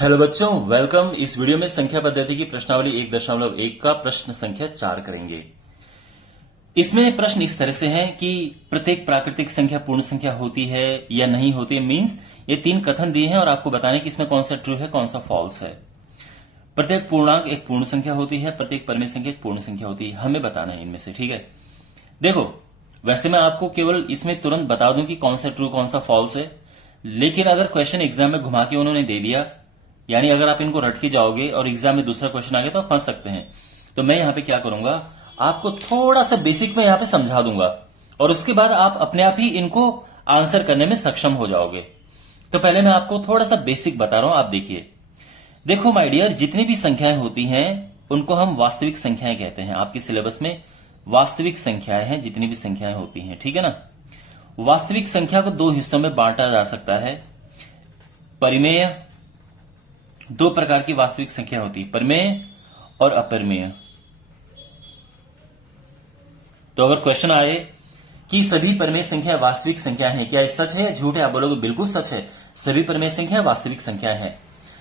Hello बच्चों, welcome. इस video में संख्या पद्धति की प्रश्नावली 1.1 का प्रश्न संख्या 4 करेंगे। इसमें प्रश्न इस तरह से है कि प्रत्येक प्राकृतिक संख्या पूर्ण संख्या होती है या नहीं होती है। मींस ये 3 कथन दिए हैं और आपको बताने कि इसमें कौन सा ट्रू है, कौन सा फॉल्स है। प्रत्येक पूर्णांक एक पूर्ण संख्या होती है, प्रत्येक परिमेय संख्या एक पूर्ण संख्या होती है। हमें बताना है इनमें से, ठीक है। देखो, वैसे मैं आपको केवल इसमें तुरंत बता दूं कि कौन सा ट्रू कौन सा फॉल्स है, लेकिन अगर क्वेश्चन एग्जाम में घुमा के उन्होंने दे दिया, यानी अगर आप इनको रट के जाओगे और एग्जाम में दूसरा क्वेश्चन आ गया तो आप फंस सकते हैं। तो मैं यहां पे क्या करूंगा, आपको थोड़ा सा बेसिक में यहां पे समझा दूंगा और उसके बाद आप अपने आप ही इनको आंसर करने में सक्षम हो जाओगे। तो पहले मैं आपको थोड़ा सा बेसिक बता रहा हूं, आप देखिए। देखो माय डियर, जितनी भी संख्याएं होती हैं उनको हम वास्तविक संख्याएं कहते हैं। आपके सिलेबस में वास्तविक संख्याएं हैं, जितनी भी संख्याएं होती हैं, ठीक है ना। वास्तविक संख्या को 2 हिस्सों में बांटा जा सकता है। परिमेय, 2 प्रकार की वास्तविक संख्या होती है, परिमेय और अपरिमेय। तो अगर क्वेश्चन आए कि सभी परिमेय संख्या वास्तविक संख्या है, क्या ये सच है या झूठ है, आप बोलोगे बिल्कुल सच है, सभी परिमेय संख्या वास्तविक संख्या है।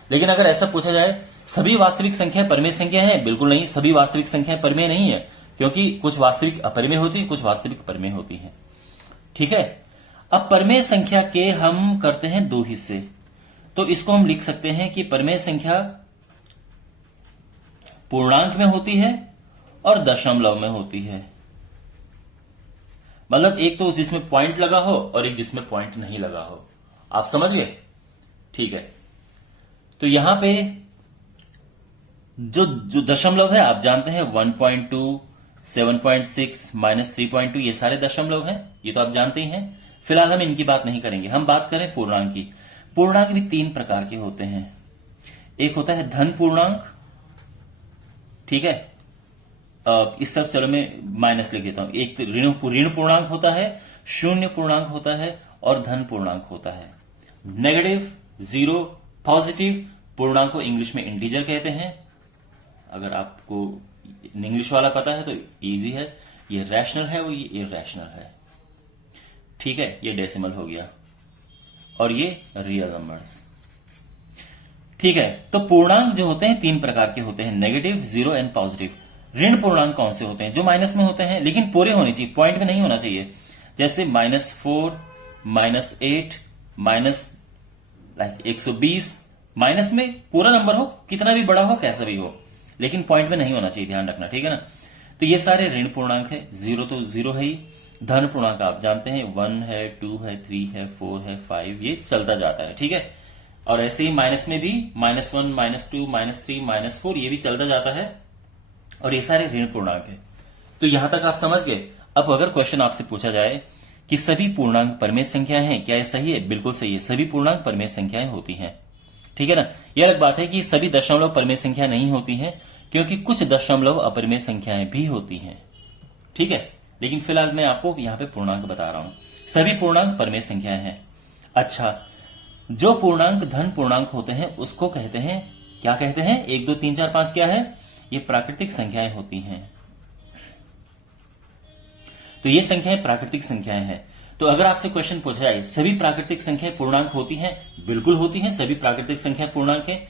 लेकिन अगर ऐसा पूछा जाए सभी वास्तविक संख्या परिमेय संख्या है, बिल्कुल नहीं, सभी वास्तविक संख्या परिमेय नहीं है, क्योंकि कुछ वास्तविक अपरिमेय होती है, कुछ वास्तविक परिमेय होती है, ठीक है। अब परिमेय संख्या के हम करते हैं 2 हिस्से। तो इसको हम लिख सकते हैं कि परिमेय संख्या पूर्णांक में होती है और दशमलव में होती है। मतलब एक तो जिसमें पॉइंट लगा हो और एक जिसमें पॉइंट नहीं लगा हो। आप समझ गए, ठीक है। तो यहां पे जो जो दशमलव है आप जानते हैं 1.2, 7.6, -3.2, ये सारे दशमलव हैं, ये तो आप जानते ही हैं। फिलहाल हम इनकी बात नहीं करेंगे, हम बात करें पूर्णांक की। पूर्णांक भी 3 प्रकार के होते हैं। एक होता है धन पूर्णांक, ठीक है। इस तरफ चलो मैं माइनस लिख देता हूं। एक ऋण पूर्णांक होता है, शून्य पूर्णांक होता है और धन पूर्णांक होता है। नेगेटिव, जीरो, पॉजिटिव पूर्णांक को इंग्लिश में इंटीजर कहते हैं। अगर आपको इंग्लिश वाला पता है तो इजी है। ये रैशनल है, वो ये इरैशनल है, ठीक है। ये डेसिमल हो गया और ये रियल नंबर्स, ठीक है। तो पूर्णांक जो होते हैं 3 प्रकार के होते हैं, नेगेटिव, जीरो एंड पॉजिटिव। ऋण पूर्णांक कौन से होते हैं? जो माइनस में होते हैं, लेकिन पूरे होने चाहिए, पॉइंट में नहीं होना चाहिए। जैसे -4, -8, -120, माइनस में पूरा नंबर हो, कितना भी बड़ा हो, कैसा भी हो, लेकिन पॉइंट में नहीं होना चाहिए, ध्यान रखना, ठीक है ना। तो ये सारे ऋण पूर्णांक है। जीरो तो जीरो है ही। धन पूर्णांक आप जानते हैं, 1 है, 2 है, 3 है, 4 है, 5, ये चलता जाता है, ठीक है। और ऐसे ही माइनस में भी -1, -2, -3, -4, ये भी चलता जाता है और ये सारे ऋण पूर्णांक है। तो यहां तक आप समझ गए। अब अगर क्वेश्चन आपसे पूछा जाए कि सभी पूर्णांक परिमेय संख्याएं हैं, क्या ये सही है? बिल्कुल सही है, सभी पूर्णांक परिमेय संख्याएं होती हैं, ठीक है ना। यह अलग बात है कि सभी दशमलव परिमेय संख्या नहीं होती हैं, क्योंकि कुछ दशमलव अपरिमेय संख्याएं भी होती हैं, ठीक है। लेकिन फिलहाल मैं आपको यहां पे पूर्णांक बता रहा हूं। सभी पूर्णांक परिमेय संख्याएं हैं। अच्छा, जो पूर्णांक धन पूर्णांक होते हैं उसको कहते हैं, क्या कहते हैं? 1, 2, 3, 4, 5 क्या है? ये प्राकृतिक संख्याएं होती हैं। तो ये संख्याएं प्राकृतिक संख्याएं हैं। तो अगर आपसे क्वेश्चन पूछा जाए सभी प्राकृतिक संख्याएं पूर्णांक होती हैं, बिल्कुल होती हैं, सभी प्राकृतिक संख्या पूर्णांक है।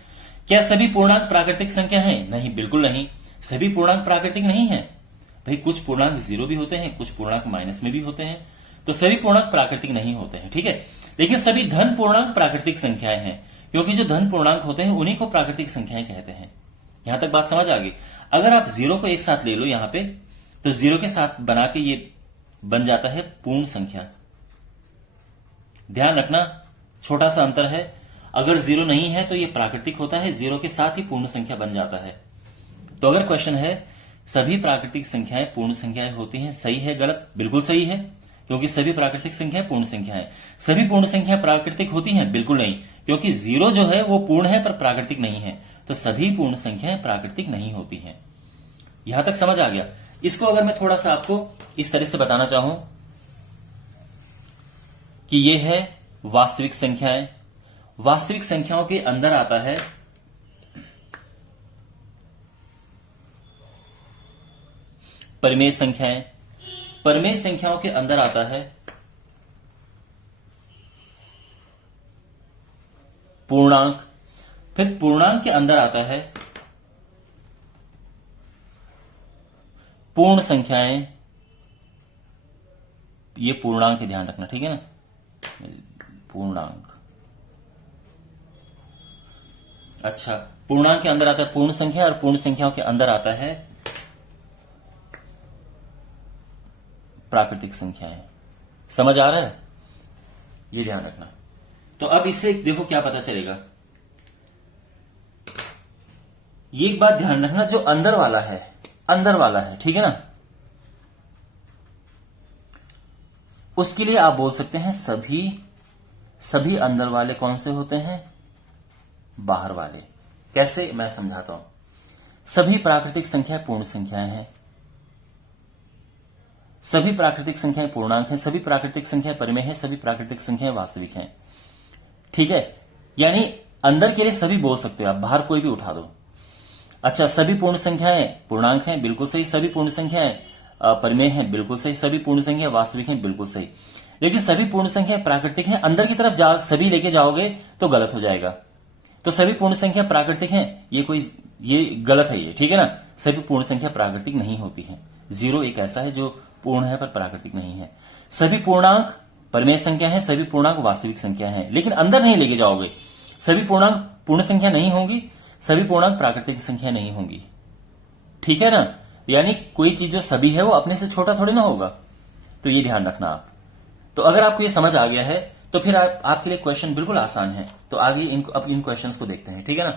क्या सभी पूर्णांक प्राकृतिक संख्या है? नहीं, बिल्कुल नहीं, सभी पूर्णांक प्राकृतिक नहीं है भाई। कुछ पूर्णांक जीरो भी होते हैं, कुछ पूर्णांक माइनस में भी होते हैं। तो सभी पूर्णांक प्राकृतिक नहीं होते हैं, ठीक है। लेकिन सभी धन पूर्णांक प्राकृतिक संख्याएं हैं, क्योंकि जो धन पूर्णांक होते हैं उन्हीं को प्राकृतिक संख्याएं कहते हैं। यहां तक बात समझ आ गई। अगर आप जीरो को एक साथ ले लो यहां पे, तो जीरो के साथ बना के ये बन जाता है पूर्ण संख्या। ध्यान रखना, छोटा सा अंतर है। अगर जीरो नहीं है तो ये प्राकृतिक होता है, जीरो के साथ ही पूर्ण संख्या बन जाता है। तो अगर क्वेश्चन है सभी प्राकृतिक संख्याएं पूर्ण संख्याएं होती हैं, सही है गलत? बिल्कुल सही है, क्योंकि सभी प्राकृतिक संख्याएं पूर्ण संख्याएं। सभी पूर्ण संख्या प्राकृतिक होती हैं? बिल्कुल नहीं, क्योंकि जीरो जो है वो पूर्ण है पर प्राकृतिक नहीं है। तो सभी पूर्ण संख्याएं प्राकृतिक नहीं होती हैं। यहां तक समझ आ गया। इसको अगर मैं थोड़ा सा आपको इस तरह से बताना चाहूं कि ये है वास्तविक संख्याएं। वास्तविक संख्याओं के अंदर आता है परिमेय संख्याएं। परिमेय संख्याओं के अंदर आता है पूर्णांक। फिर पूर्णांक के अंदर आता है पूर्ण संख्याएं, ये पूर्णांक ध्यान रखना, ठीक है ना, पूर्णांक। अच्छा, पूर्णांक के अंदर आता है पूर्ण संख्या और पूर्ण संख्याओं के अंदर आता है प्राकृतिक संख्याएं। समझ आ रहा है? ये ध्यान रखना। तो अब इससे देखो क्या पता चलेगा। ये एक बात ध्यान रखना, जो अंदर वाला है, ठीक है ना, उसके लिए आप बोल सकते हैं सभी अंदर वाले कौन से होते हैं? बाहर वाले। कैसे, मैं समझाता हूं। सभी प्राकृतिक संख्याएं पूर्ण संख्याएं हैं, सभी प्राकृतिक संख्याएं पूर्णांक हैं, सभी प्राकृतिक संख्याएं परिमेय हैं, सभी प्राकृतिक संख्याएं वास्तविक हैं, ठीक है। यानी अंदर के लिए सभी बोल सकते हो आप, बाहर कोई भी उठा दो। अच्छा, सभी पूर्ण संख्याएं पूर्णांक हैं, बिल्कुल सही। सभी पूर्ण संख्याएं परिमेय हैं, बिल्कुल सही। सभी पूर्ण संख्याएं वास्तविक हैं, बिल्कुल सही। लेकिन सभी पूर्ण संख्याएं प्राकृतिक हैं, अंदर की तरफ सभी लेके जाओगे तो गलत हो जाएगा। तो सभी पूर्ण संख्या प्राकृतिक हैं, ये गलत है, ये ठीक है ना। सभी पूर्ण संख्या प्राकृतिक नहीं होती है। 0 एक ऐसा है जो पूर्ण है पर प्राकृतिक नहीं है। सभी पूर्णांक परिमेय संख्या है, सभी पूर्णांक वास्तविक संख्या है, लेकिन अंदर नहीं लेके जाओगे। सभी पूर्णांक पूर्ण संख्या नहीं होंगी, सभी पूर्णांक प्राकृतिक संख्या नहीं होंगी, ठीक है ना। यानी कोई चीज जो सभी है वो अपने से छोटा थोड़ी ना होगा। तो ये ध्यान रखना आप। तो अगर आपको ये समझ आ गया है तो फिर आपके लिए क्वेश्चन बिल्कुल आसान है। तो आगे अब इन क्वेश्चंस को देखते हैं, ठीक है ना।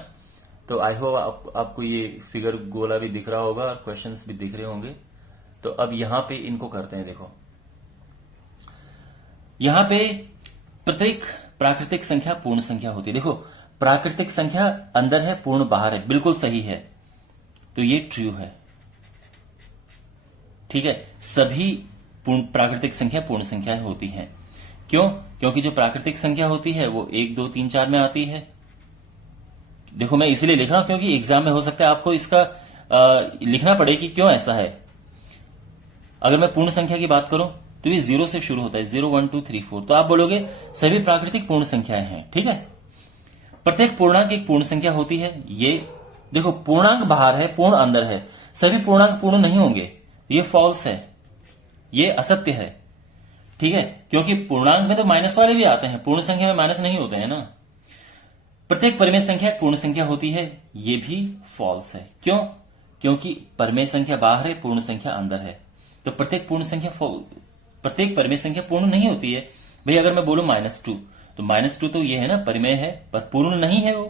तो आई होप आपको ये फिगर गोला भी दिख रहा होगा और क्वेश्चंस भी दिख रहे होंगे। तो अब यहां पे इनको करते हैं। देखो, यहां पे प्रत्येक प्राकृतिक संख्या पूर्ण संख्या होती है। देखो, प्राकृतिक संख्या अंदर है, पूर्ण बाहर है, बिल्कुल सही है। तो ये ट्रू है, ठीक है। सभी प्राकृतिक संख्या पूर्ण संख्याएं होती हैं। क्यों? क्योंकि जो प्राकृतिक संख्या होती है वो 1, 2, 3, 4 में आती है। देखो, मैं इसलिए लिख रहा हूं क्योंकि एग्जाम में हो सकता है आपको इसका लिखना पड़े कि क्यों ऐसा है। अगर मैं पूर्ण संख्या की बात करूं तो ये 0 से शुरू होता है, 0, 1, 2, 3, 4। तो आप बोलोगे सभी प्राकृतिक पूर्ण संख्याएं हैं, ठीक है। प्रत्येक पूर्णांक एक पूर्ण संख्या होती है। ये देखो, पूर्णांक बाहर है, पूर्ण अंदर है। सभी पूर्णांक पूर्ण नहीं होंगे, ये फॉल्स है, ये असत्य है, ठीक है। क्योंकि पूर्णांक में तो माइनस वाले भी आते हैं, पूर्ण संख्या में माइनस नहीं होते हैं ना। प्रत्येक परिमेय संख्या पूर्ण संख्या होती है, ये भी फॉल्स है। क्यों? क्योंकि परिमेय संख्या बाहर है, पूर्ण संख्या अंदर है। तो प्रत्येक परिमेय संख्या पूर्ण नहीं होती है। भाई अगर मैं बोलूं -2, तो -2 तो ये है ना, परिमेय है पर पूर्ण नहीं है वो।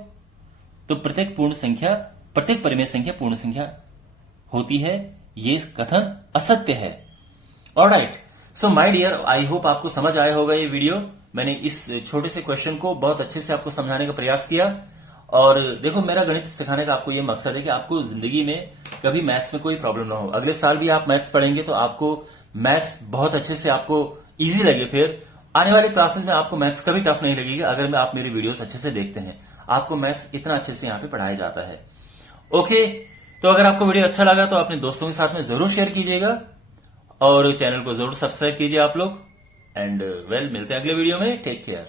तो प्रत्येक परिमेय संख्या पूर्ण संख्या होती है, ये कथन असत्य है। Alright, so my dear, I hope आपको समझ आया होगा ये वीडियो। मैंने इस छोटे से क्वेश्चन को बहुत अच्छे से आपको समझाने का प्रयास किया। और देखो, मेरा गणित सिखाने का आपको ये मकसद है कि आपको जिंदगी में कभी मैथ्स में कोई प्रॉब्लम ना हो। अगले साल भी आप मैथ्स पढ़ेंगे तो आपको मैथ्स बहुत अच्छे से आपको इजी लगे। फिर आने वाले क्लासेस में आपको मैथ्स कभी टफ नहीं लगेगा अगर आप मेरी वीडियोस अच्छे से देखते हैं। आपको मैथ्स इतना अच्छे से यहाँ पे पढ़ाया जाता है। ओके, तो अगर आपको वीडियो अच्छा लगा तो अपने दोस्तों के साथ में जरूर शेयर कीजिएगा और चैनल को जरूर सब्सक्राइब कीजिए आप लोग। एंड वेल, मिलते हैं अगले वीडियो में। Take care.